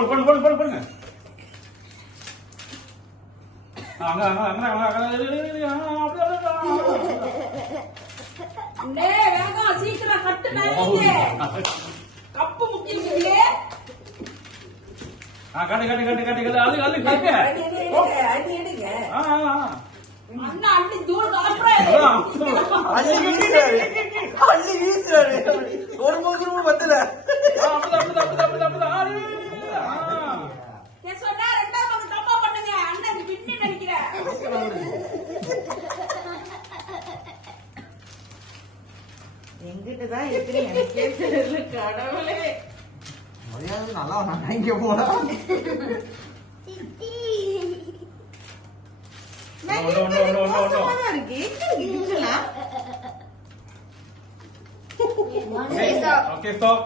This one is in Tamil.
போடுங்க போடுங்க. அங்க அங்க அங்க அண்ணே வேகம் சீக்கிரம் கட்டு நாளைக்கு கப்பு முக்கியமில்லையே. கட்டு அது கட்டு. அடி எடுங்க. அண்ணா அள்ளி தூள் காட்டுறாரு. அள்ளி வீசுறாரு. ஒரு முகமும் பத்தல. சொன்னா ரெண்டாம் பக்கம் தப்பா பண்ணுங்க. அண்ணன் விண்ணி நினைக்கிறேன். எங்கிட்டதான் எப்படி எனக்கே தெரியல கடவுளே. மரியாதை நல்லா நான் இங்க போனா இருக்கு எங்க இருக்குலாம். Okay, stop.